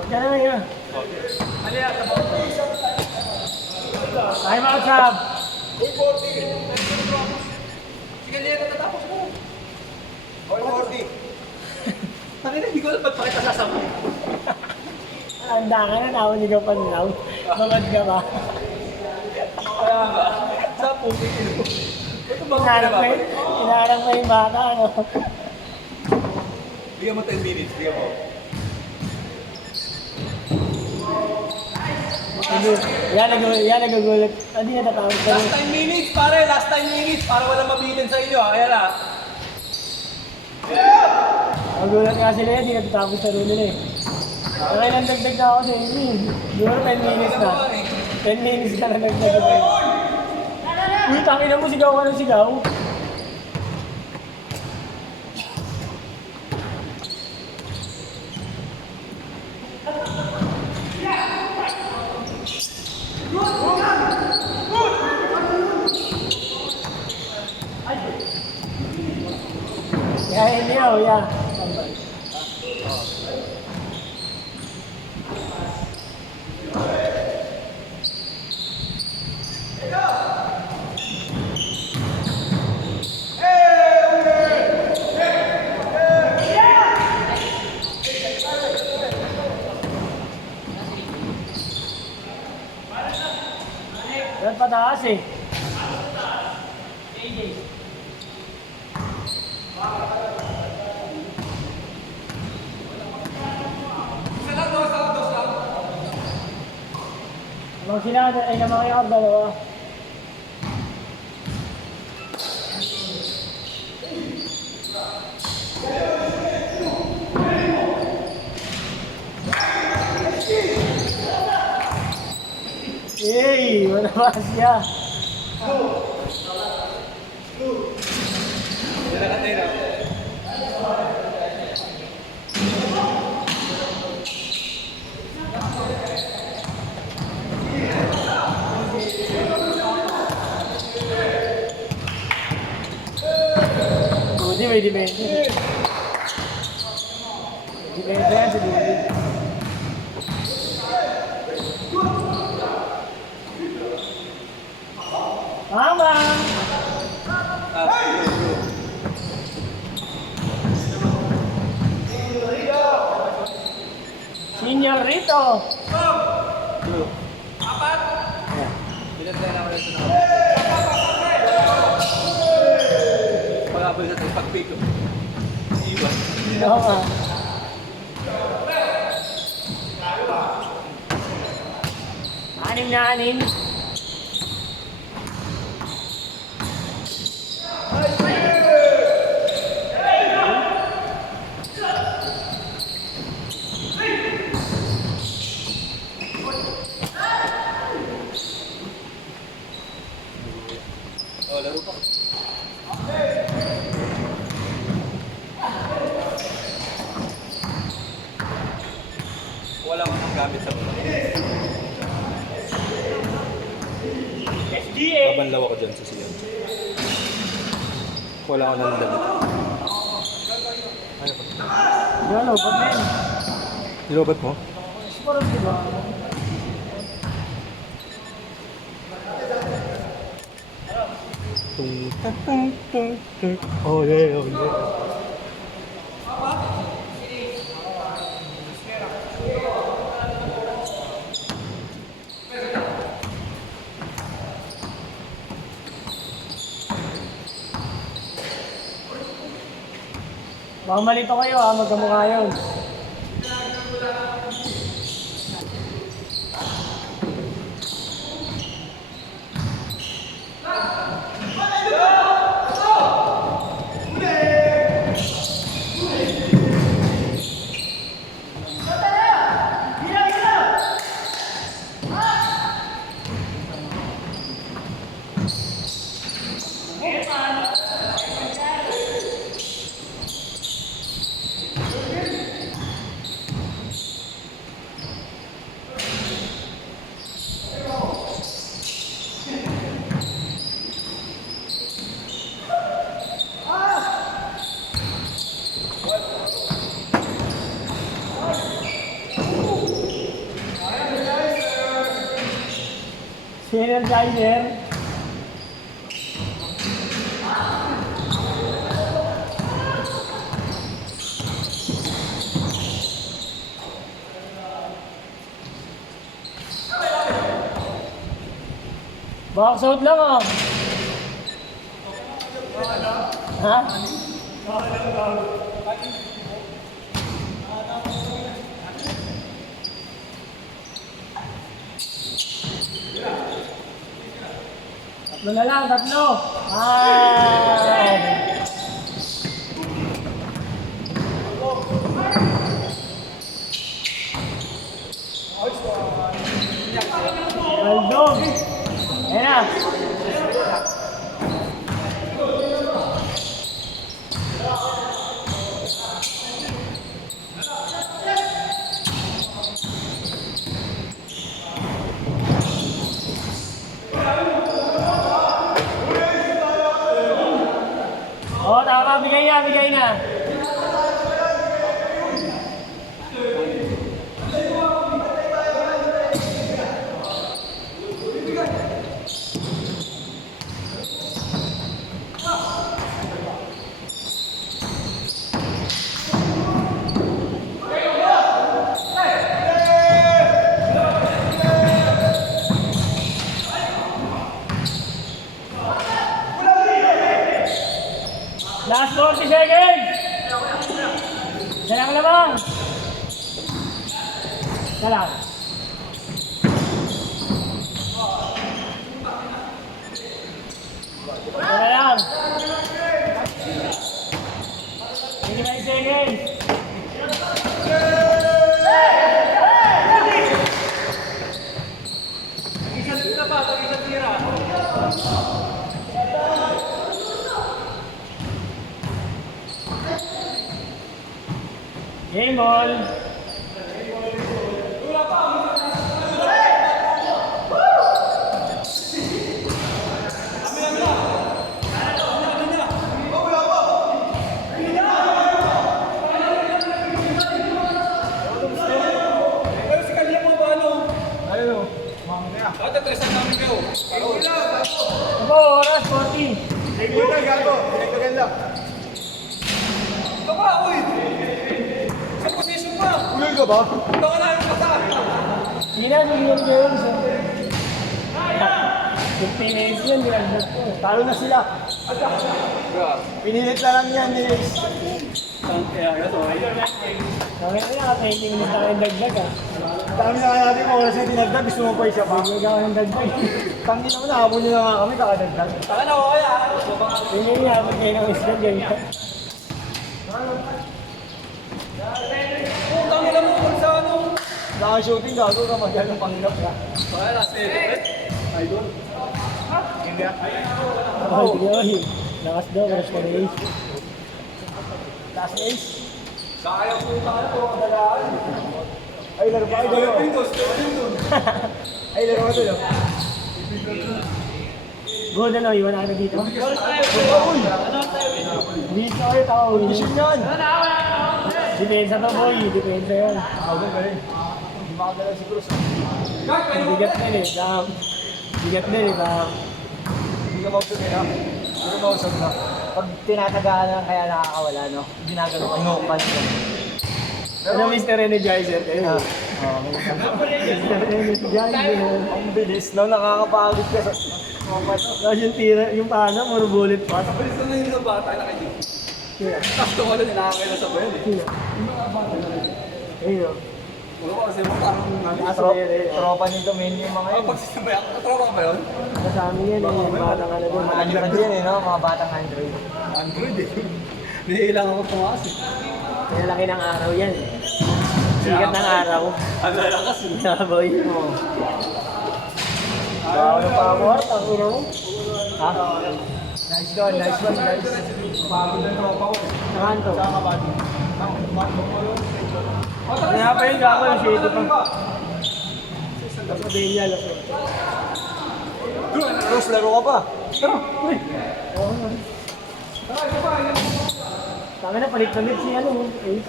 Sab ka na yun. Ano yan? Tabaw. Time out, Sab. Sige, Leo, tatapos mo. Or 40. Tangina, hindi ko alam ba't pa kita sasabi. Handa ka na, naunigaw pa nilaw. Mamad ka ba? Kaya nga, sa puti. Ito ba Hinaharap mo yung bata, ano? Bigyan mo 10 minutes, bigyan mo. Yan nagugulat. Hindi na tatawag ka. Last 10 minutes, pare. Last 10 minutes para walang mabitin sa inyo. Ayan na. Magulat nga sila yan, hindi na tatapos sa rin nila eh. Okay lang dagdag na ako sa inyo. Siguro 10 minutes na. 10 minutes na lang dagdag na. Uy, tangina mo, sigaw ka ng sigaw. Yeah, Leo, yeah. Yan pataas eh. Mga sinada ay naman kayo dalawa. Hey, wala ba siya? Yan na katero. Hindi, may demente. Demente yan si Dudi. Tama! Senior Rito! Apat! Pinagdala ko lang ito na. Pag-abal sa tayo, pag-pick ko. Iwan. Oo nga. Anim na anim. Oh, laro pa. Wala ko nang gamit sa mga. SGA! Babanlaw ako dyan sa siyan. Wala ko nang damit. Ano ba? Yan, lobat na yun. Nilobat mo? Siguro diba? Tung tung tung tung tung. Oh yeah, oh yeah. Baka malito kayo ha, magkamukha yun. Energizer. Box out lang ah. Ha? Tatlo na lang, tatlo. Ah! Well done. Ayan na. Oo, tama. Bigay na, bigay na. Last 40 seconds! Salang lamang! Salang. Salang. 25 seconds! Tag-isang tira pa, tag-isang tira. Game ball! Pero si Kalya mo ba ano? Ayun o. Bakit nagtresan namin kayo? Ako, oras 40. Ito ba, uy! Sa position pa! Ulol ka ba? Ito ka na yung pasa! Hindi na, hindi na yun. 15 minutes yun, dinagdag ko. Talo na sila. Pinilit na lang yan, Niles. Okay na lang, 20 minutes na kayo dagdag ah. Dami na kaya natin oras na dinagdag, gusto mo pa isa pa. Bigay ako ng dagdag. Tangin naman, nahabol nyo na nga kami, kakadagdag. Taka na, kaya! Hindi nga, pag kayo ng isda dyan. Kung tangin na mo kung sa ano! Naka-shooting, gago ka, magalang panggap ka. Kaya last edit. Idol. Hindi ah. Oh, sige. Lakas daw, oras ka na ace. Last ace. Kaya po tayo po, kadalaan. Ay, laro pa, ay, laro. Windows, Windows. Ay, laro ka tulo. Good ano, iwan na dito. Uy! Dito ulit ako. Condition yan! Depensa to boy, depensa yan. Galing, galing. Hindi makagalaw siguro sa... Bigat din eh, Bam. Bigat din eh, Bam. Hindi ka mausap na. Hindi ka mausap na. Pag tinatagaan na kaya nakakawala, no? Ginagano ka, no? Ano Mr. Energizer kayo? Mr. Energizer. Ang bilis, no? Nakakapagod ka sa... Tapos yung tira, yung paano, more bullet pass. Bilis na yung mga bata na kayo. Kasto ko lang nakakailan sa bayan eh. Ayun. Wala ko kasi parang Tropa nito, mainly yung mga Ang yun. pagsisabayan, katropa ka ba yun? Kasama yan eh, yung batang ano doon. Mga Android yan eh, no? Mga batang Android. Android eh. Naiilangan ko pumakas eh. Kaya laki ng araw yan. Sikat ng araw. Ang lalakas eh. Yeah, boy. Wow, na power, ang ino mo. Ha? Nice one, guys. Pagod ng tropa ko eh. Saan to? Kakabati. Kaya pa yung gako yung shade pa. Sabihin niya, laso. Cruz, laro ka pa. Tama na, palit-palit si ano. Eh.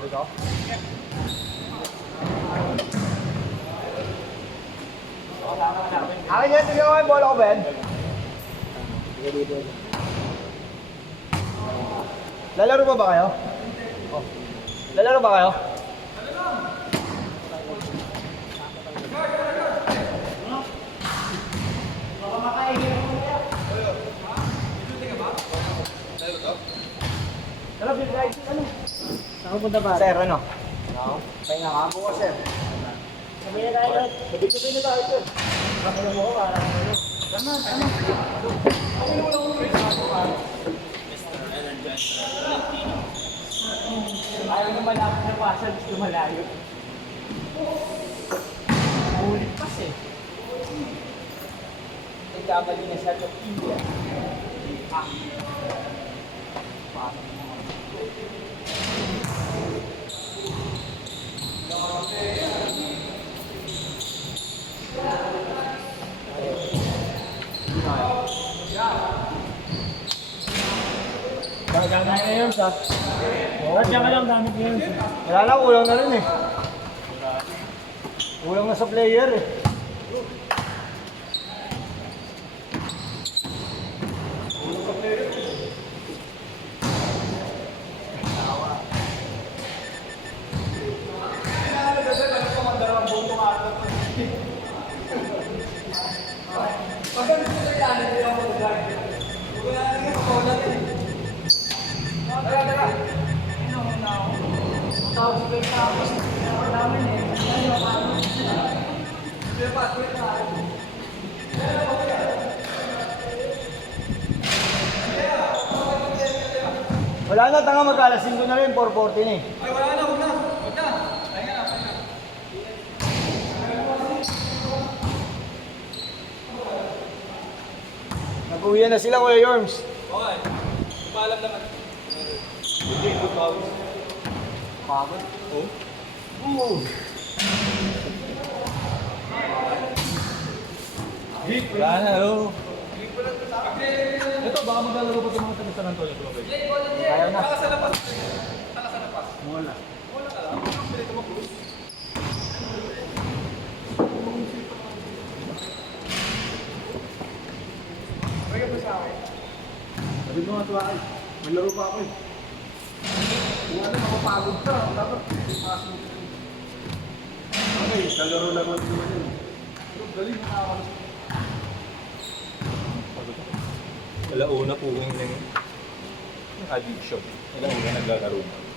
Sabi ko. Akin yan, sige ko yung bola ko, Ben. Lalaro ba kayo? Oh. Lalaro ba kayo? Tara, big guys, ano? Saan ko punta ba? Sir, ano? Pahinga ka po, sir. Sabi na tayo. Sabi na tayo, sir. Sabi na mo ko para ano. Tama, tama. Ayaw na malapit na pasal, gusto malayo. Ulit pas eh. Nagkamali na siya ng India. Gagana na yun sa. Radya ka lang gamit yun. Wala na, kulang na rin eh. Kulang na sa player eh. Wala na, tanga magkalasin ko na rin, 440 na eh. Ay, wala na, huwag na. Huwag na. Pahinga na, pahinga. Nag-uwian na sila, Kuya Yorms. Okay. Paalam naman. Hindi, good pawis. Pagod. Oh? Oo. Wala na, oh. Ito, baka maglalaro pa sa mga taga San Antonio. Ayaw na. Saka sa lapas. Saka sa lapas. Wala. Wala ka lang. Ang pilito mo, Cruz. Pwede ba sa akin? Sabi mo nga ito ay, may laro pa ako eh. Kung ano, makapagod ka. Dapat, pasok. Okay, kalaro-laro naman yun. Pero galing mo nakakalas. Alauna po yung addiction. Alauna naglalaro na.